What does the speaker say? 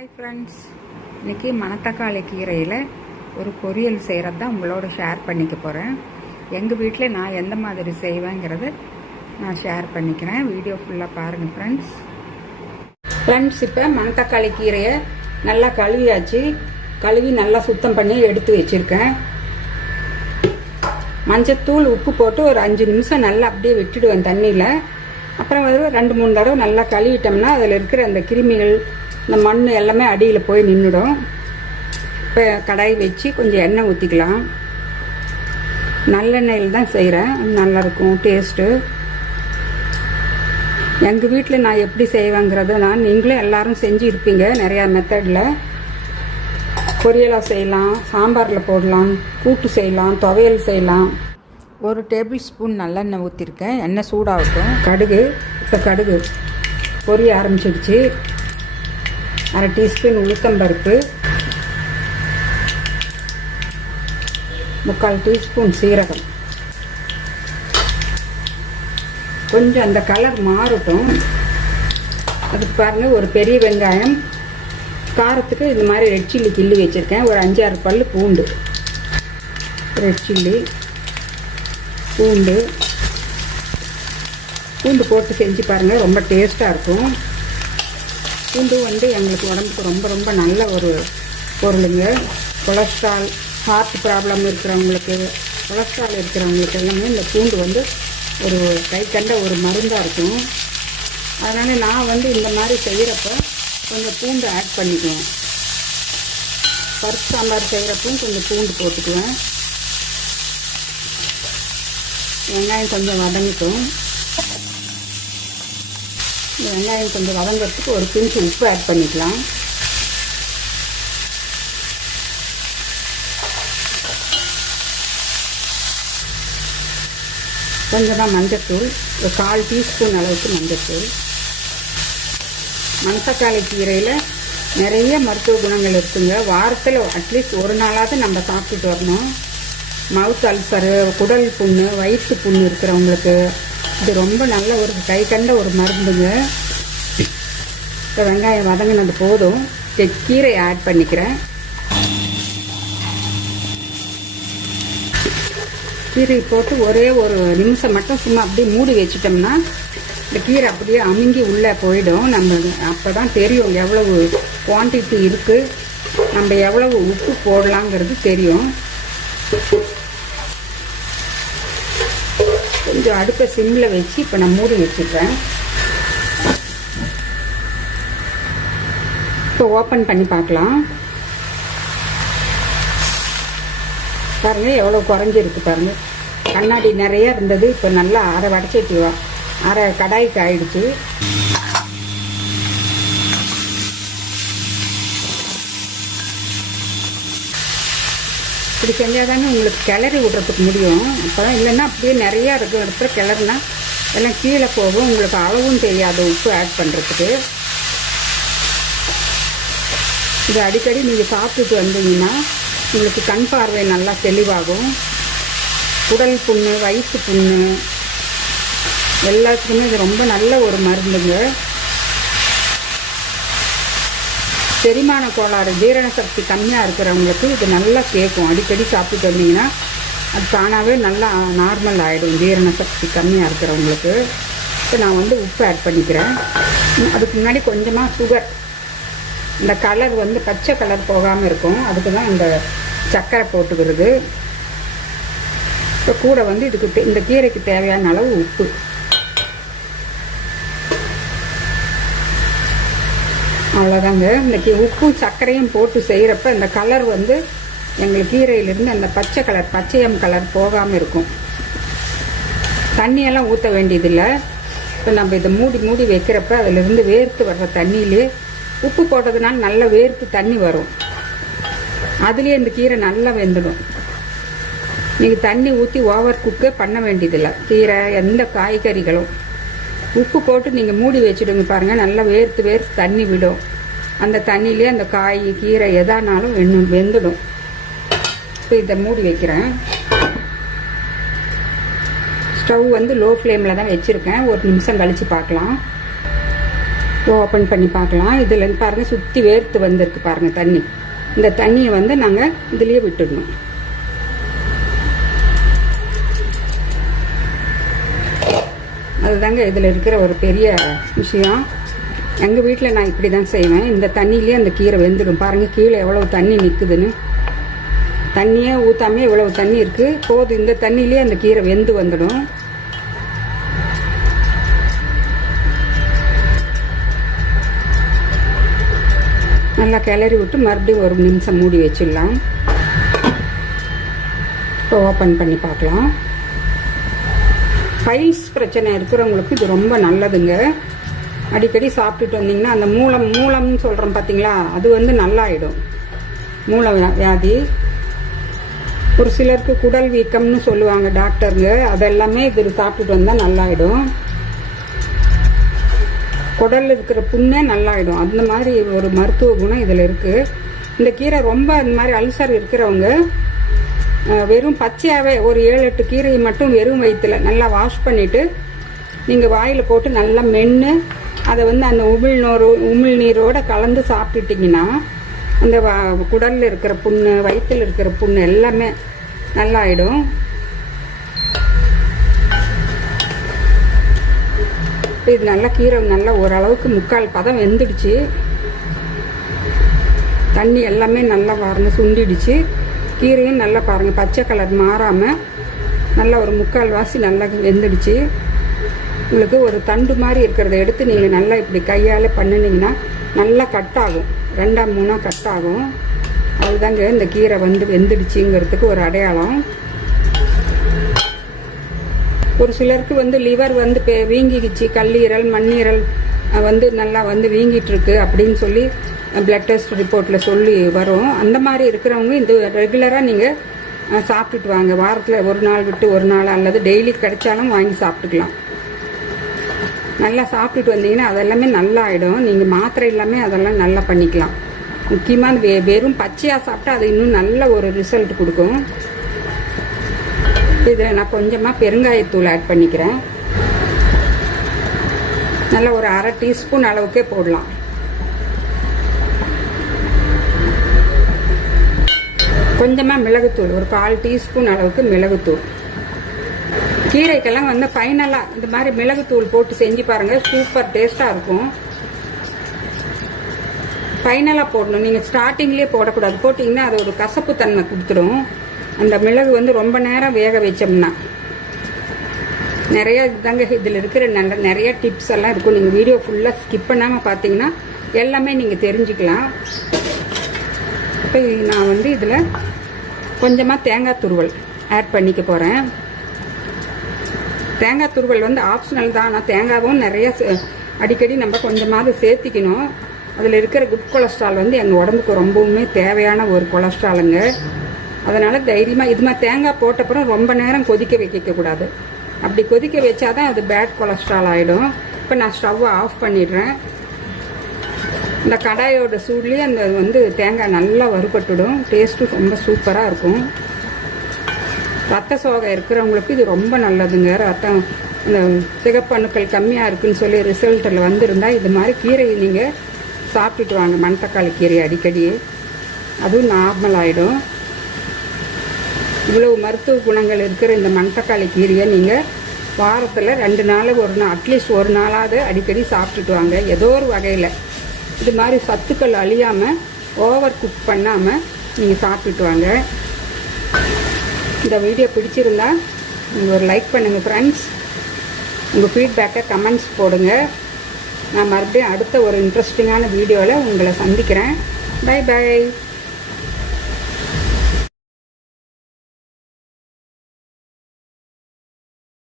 Hi friends, இன்றைக்கி மணத்தக்காளி கீரையில் ஒரு பொரியல் செய்கிறது தான் உங்களோட ஷேர் பண்ணிக்க போகிறேன். எங்கள் வீட்டில் நான் எந்த மாதிரி செய்வேங்கிறது நான் ஷேர் பண்ணிக்கிறேன். வீடியோ ஃபுல்லாக பாருங்கள் ஃப்ரெண்ட்ஸ். இப்போ மணத்தக்காளி கீரையை நல்லா கழுவியாச்சு. கழுவி நல்லா சுத்தம் பண்ணி எடுத்து வச்சுருக்கேன். மஞ்சத்தூள் உப்பு போட்டு ஒரு 5 நிமிஷம் நல்லா அப்படியே விட்டுடுவேன் தண்ணியில். அப்புறம் ஒரு 2-3 தடவை நல்லா கழுவிட்டோம்னா அதில் இருக்கிற அந்த கிருமிகள், இந்த மண் எல்லாமே அடியில் போய் நின்றுடும். இப்போ கடாய் வச்சு கொஞ்சம் எண்ணெய் ஊற்றிக்கலாம். நல்லெண்ணெயில் தான் செய்கிறேன், நல்லாயிருக்கும் டேஸ்ட்டு. எங்கள் வீட்டில் நான் எப்படி செய்வேங்கிறத நீங்களும் எல்லோரும் செஞ்சு இருப்பீங்க நிறையா மெத்தடில். பொரியலாக செய்யலாம், சாம்பாரில் போடலாம், கூட்டு செய்யலாம், துவையல் செய்யலாம். 1 டேபிள் ஸ்பூன் நல்லெண்ணெய் ஊற்றிருக்கேன். எண்ணெய் சூடாகட்டும். கடுகு, இப்போ கடுகு பொரிய ஆரம்பிச்சிடுச்சு. 1/2 டீஸ்பூன் உளுத்தம்பருப்பு, 3/4 டீஸ்பூன் சீரகம். கொஞ்சம் அந்த கலர் மாறட்டும். அதுக்கு பாருங்கள், ஒரு பெரிய வெங்காயம், காரத்துக்கு இந்த மாதிரி ரெட் சில்லி கிள்ளி வச்சுருக்கேன். ஒரு 5-6 பல் பூண்டு, ரெட் சில்லி, பூண்டு போட்டு செஞ்சு பாருங்கள், ரொம்ப டேஸ்ட்டாக இருக்கும். பூண்டு எங்களுக்கு உடம்புக்கு ரொம்ப ரொம்ப நல்ல ஒரு பொருளுங்க. கொலஸ்ட்ரால், ஹார்ட் ப்ராப்ளம் இருக்கிறவங்களுக்கு, கொலஸ்ட்ரால் இருக்கிறவங்களுக்கு எல்லாமே இந்த பூண்டு ஒரு கை கண்ட ஒரு மருந்தாக இருக்கும். அதனால் நான் இந்த மாதிரி செய்கிறப்ப கொஞ்சம் பூண்டு ஆட் பண்ணிக்குவேன். பருப்பு சாம்பார் செய்கிறப்பவும் கொஞ்சம் பூண்டு போட்டுக்குவேன். வெங்காயம் கொஞ்சம் வதங்கிட்டோம். வெங்காயம் கொஞ்சம் வதங்கிறதுக்கு ஒரு பிஞ்சு உப்பு ஆட் பண்ணிக்கலாம். கொஞ்சமாக மஞ்சத்தூள், ஒரு 1/4 டீஸ்பூன் அளவுக்கு மஞ்சத்தூள். மணத்தக்காளி கீரையில் நிறைய மருத்துவ குணங்கள் இருக்குங்க. வாரத்தில் அட்லீஸ்ட் ஒரு நாளாவது நம்ம சாப்பிட்டுட்டு வரணும். மவுத் அல்சரு, குடல் புண்ணு, வயிற்று புண்ணு இருக்கிறவங்களுக்கு இது ரொம்ப நல்ல ஒரு கை கண்ட ஒரு மருந்துங்க. இப்போ வெங்காயம் வதங்கினது போதும். கீரை ஆட் பண்ணிக்கிறேன். கீரை போட்டு ஒரே ஒரு நிமிஷம் மட்டும் சும்மா அப்படியே மூடி வச்சிட்டோம்னா இந்த கீரை அப்படியே அமுங்கி உள்ளே போயிடும். நம்ம அப்போ தான் தெரியும் எவ்வளவு குவான்டிட்டி இருக்குது, நம்ம எவ்வளவு உப்பு போடலாங்கிறது தெரியும். கொஞ்சம் அடுப்பை சிம்மில் வச்சு இப்போ நான் மூடி வச்சுக்கிறேன். இப்போ ஓப்பன் பண்ணி பார்க்கலாம். பாருங்கள் எவ்வளோ குறைஞ்சிருக்கு பாருங்கள். கண்ணாடி நிறைய இருந்தது, இப்போ நல்லா அரை வடைச்சிட்டு அரை கடாய்க்கு ஆயிடுச்சு. இப்படி செஞ்சால் தானே உங்களுக்கு கிளறி விட்றதுக்கு முடியும். அப்போ தான், இல்லைன்னா அப்படியே நிறையா இருக்கும் இடத்துல கிளறுனா எல்லாம் கீழே போகும். உங்களுக்கு அளவும் தெரியாது உப்பு ஆட் பண்ணுறதுக்கு. இது அடிக்கடி நீங்கள் சாப்பிட்டுட்டு வந்தீங்கன்னா உங்களுக்கு கண் பார்வை நல்லா தெளிவாகும். குடல் புண்ணு, வயிற்று புண்ணு எல்லாத்துக்குமே இது ரொம்ப நல்ல ஒரு மருந்துங்க. செரிமான கோளாறு, ஜீரண சக்தி கம்மியாக இருக்கிறவங்களுக்கு இது நல்லா கேட்கும். அடிக்கடி சாப்பிட்டு வந்தீங்கன்னா அது தானாகவே நல்லா நார்மல் ஆகிடும், ஜீரண சக்தி கம்மியாக இருக்கிறவங்களுக்கு. இப்போ நான் உப்பு ஆட் பண்ணிக்கிறேன். அதுக்கு முன்னாடி கொஞ்சமாக சுகர், இந்த கலர் பச்சை கலர் போகாமல் இருக்கும், அதுக்கு தான் இந்த சர்க்கரை போட்டுக்கிறது. இப்போ கூட இதுக்கு இந்த கீரைக்கு தேவையான அளவு உப்பு. அவ்வளோதாங்க. இந்த உப்பும் சர்க்கரையும் போட்டு செய்கிறப்ப இந்த கலர் எங்களுக்கு கீரையிலிருந்து அந்த பச்சை கலர், பச்சையம் கலர் போகாமல் இருக்கும். தண்ணியெல்லாம் ஊற்ற வேண்டியதில்லை. இப்போ நம்ம இதை மூடி வைக்கிறப்ப அதிலிருந்து வேர்த்து வர்ற தண்ணியிலே உப்பு போட்டதுனால நல்லா வேர்த்து தண்ணி வரும். அதுலேயே இந்த கீரை நல்லா வெந்துடும். நீங்கள் தண்ணி ஊற்றி ஓவர் குக்கே பண்ண வேண்டியதில்லை. கீரை எந்த காய்கறிகளும் உப்பு போட்டு நீங்கள் மூடி வச்சுடுங்க. பாருங்கள், நல்லா வேர்த்து தண்ணி விடும். அந்த தண்ணியிலே அந்த காய், கீரை எதானாலும் வெந்துடும். இப்போ இதை மூடி வைக்கிறேன். ஸ்டவ் லோ ஃப்ளேமில் தான் வச்சுருக்கேன். 1 நிமிஷம் கழித்து பார்க்கலாம். ஓப்பன் பண்ணி பார்க்கலாம். இதில் பாருங்கள் சுற்றி வேர்த்து வந்திருக்கு பாருங்கள் தண்ணி. இந்த தண்ணியை வந்து நாங்கள் இதுலேயே விட்டுடணும். அதுதாங்க இதில் இருக்கிற ஒரு பெரிய விஷயம். எங்கள் வீட்டில் நான் இப்படி தான் செய்வேன். இந்த தண்ணியிலே அந்த கீரை வெந்துடும். பாருங்கள் கீழே எவ்வளவு தண்ணி நிற்குதுன்னு. தண்ணியே ஊற்றாமே இவ்வளவு தண்ணி இருக்குது. போதும், இந்த தண்ணியிலே அந்த கீரை வெந்து வந்துடும். நல்லா கிளறி விட்டு மறுபடியும் ஒரு நிமிஷம் மூடி வச்சிடலாம். இப்போ ஓப்பன் பண்ணி பார்க்கலாம். பைல்ஸ் பிரச்சனை இருக்கிறவங்களுக்கு இது ரொம்ப நல்லதுங்க. அடிக்கடி சாப்பிட்டுட்டு வந்தீங்கன்னா அந்த மூலம்னு சொல்கிறோம் பார்த்தீங்களா, அது வந்து நல்லாயிடும். மூல வியாதி, ஒரு சிலருக்கு குடல் வீக்கம்னு சொல்லுவாங்க டாக்டருங்க, அதெல்லாமே இது சாப்பிட்டுட்டு வந்தால் நல்லாயிடும். குடலில் இருக்கிற புண்ணே நல்லாயிடும். அந்த மாதிரி ஒரு மருத்துவ குணம் இதில் இருக்குது. இந்த கீரை ரொம்ப இந்த மாதிரி அல்சர் இருக்கிறவங்க வெறும் பச்சையாகவே ஒரு 7-8 கீரையை மட்டும் வெறும் வயிற்றில் நல்லா வாஷ் பண்ணிவிட்டு நீங்கள் வாயில் போட்டு நல்லா மென்று அதை வந்து அந்த உமிழ்நீரோடு கலந்து சாப்பிட்டுட்டிங்கன்னா அந்த குடலில் இருக்கிற புண்ணு, வயிற்றில் இருக்கிற புண்ணு எல்லாமே நல்லாயிடும். இது நல்லா கீரை நல்லா ஓரளவுக்கு 3/4 பதம் வெந்துடுச்சு. தண்ணி எல்லாமே நல்லா பாருங்கள் சுண்டிடுச்சு. கீரையும் நல்லா பாருங்கள் பச்சை கலர் மாறாமல் நல்லா ஒரு 3/4 வாசி நல்லா வெந்துடுச்சு. உங்களுக்கு ஒரு தண்டு மாதிரி இருக்கிறத எடுத்து நீங்கள் நல்லா இப்படி கையால் பண்ணினீங்கன்னா நல்லா கட் ஆகும். 2-3 கட் ஆகும். அதுதாங்க இந்த கீரை வந்து வெந்துடுச்சுங்கிறதுக்கு ஒரு அடையாளம். ஒரு சிலருக்கு வந்து லிவர் வந்து வீங்கிடுச்சு, கல்லீரல் மண்ணீரல் வந்து நல்லா வந்து வீங்கிட்டு இருக்கு அப்படின்னு சொல்லி பிளட் டெஸ்ட் ரிப்போர்ட்டில் சொல்லி வரும். அந்த மாதிரி இருக்கிறவங்க இந்த ரெகுலராக நீங்கள் சாப்பிட்டுட்டு வாங்க. வாரத்தில் ஒரு நாள் விட்டு ஒரு நாள் அல்லது டெய்லி கிடைச்சாலும் வாங்கி சாப்பிட்டுக்கலாம். நல்லா சாப்பிட்டுட்டு வந்தீங்கன்னா அதெல்லாமே நல்லா ஆகிடும். நீங்கள் மாத்திரை எல்லாமே அதெல்லாம் நல்லா பண்ணிக்கலாம். முக்கியமாக வெறும் பச்சையாக சாப்பிட்டா அது இன்னும் நல்ல ஒரு ரிசல்ட் கொடுக்கும். இதில் நான் கொஞ்சமாக பெருங்காயத்தூள் ஆட் பண்ணிக்கிறேன். நல்லா ஒரு 1/2 டீஸ்பூன் அளவுக்கே போடலாம். கொஞ்சமாக மிளகுத்தூள், ஒரு 1/4 டீஸ்பூன் அளவுக்கு மிளகுத்தூள். கீரைக்கெல்லாம் வந்து ஃபைனலாக இந்த மாதிரி மிளகுத்தூள் போட்டு செஞ்சு பாருங்கள், சூப்பர் டேஸ்ட்டாக இருக்கும். ஃபைனலாக போடணும், நீங்கள் ஸ்டார்டிங்லேயே போடக்கூடாது. போட்டிங்கன்னா அது ஒரு கசப்பு தன்மை கொடுத்துடும். அந்த மிளகு வந்து ரொம்ப நேரம் வேக வச்சோம்னா நிறைய இதாங்க இதில் இருக்கிற நிறைய டிப்ஸ் எல்லாம் இருக்கும். நீங்கள் வீடியோ ஃபுல்லாக ஸ்கிப் பண்ணாமல் பார்த்தீங்கன்னா எல்லாமே நீங்கள் தெரிஞ்சுக்கலாம். இப்போ நான் வந்து இதில் கொஞ்சமாக தேங்காய் துருவல் ஆட் பண்ணிக்க போகிறேன். தேங்காய் துருவல் வந்து ஆப்ஷனல் தான். ஆனால் தேங்காவும் நிறைய அடிக்கடி நம்ம கொஞ்சமாவது சேர்த்திக்கணும். அதில் இருக்கிற குட் கொலஸ்ட்ரால் வந்து எங்கள் உடம்புக்கு ரொம்பவுமே தேவையான ஒரு கொலஸ்ட்ராலுங்க. அதனால் தைரியமாக இது மாதிரி தேங்காய் போட்டப்புறம் ரொம்ப நேரம் கொதிக்க வைக்கக்கூடாது. அப்படி கொதிக்க வச்சாதான் அது பேட் கொலஸ்ட்ரால் ஆகிடும். இப்போ நான் ஸ்டவ்வை ஆஃப் பண்ணிடுறேன். இந்த கடாயோட சூட்லேயே அந்த வந்து தேங்காய் நல்லா வறுபட்டுடும். டேஸ்ட்டும் ரொம்ப சூப்பராக இருக்கும். ரத்த சோகை இருக்கிறவங்களுக்கு இது ரொம்ப நல்லதுங்க. ரத்தம் இந்த சிகப்பணுக்கள் கம்மியாக இருக்குன்னு சொல்லி ரிசல்ட்டில் வந்துருந்தால் இது மாதிரி கீரையை நீங்கள் சாப்பிட்டுட்டு வாங்க. மணத்தக்காளி கீரை அடிக்கடி, அதுவும் நார்மல் ஆகிடும். இவ்வளவு மருத்துவ குணங்கள் இருக்கிற இந்த மணத்தக்காளி கீரையை நீங்கள் வாரத்தில் 2 நாள் ஒரு நாள் அட்லீஸ்ட் ஒரு நாளாவது அடிக்கடி சாப்பிட்டுட்டு வாங்க. ஏதோ ஒரு வகையில் இது மாதிரி சத்துக்கள் அழியாமல் ஓவர் குக் பண்ணாமல் நீங்கள் சாப்பிட்டுட்டு வாங்க. இந்த வீடியோ பிடிச்சிருந்தா நீங்கள் ஒரு லைக் பண்ணுங்கள் ஃப்ரெண்ட்ஸ். உங்கள் ஃபீட்பேக்கை கமெண்ட்ஸ் போடுங்க. நான் மறுபடியும் அடுத்த ஒரு இன்ட்ரெஸ்டிங்கான வீடியோவில் உங்களை சந்திக்கிறேன். Bye by.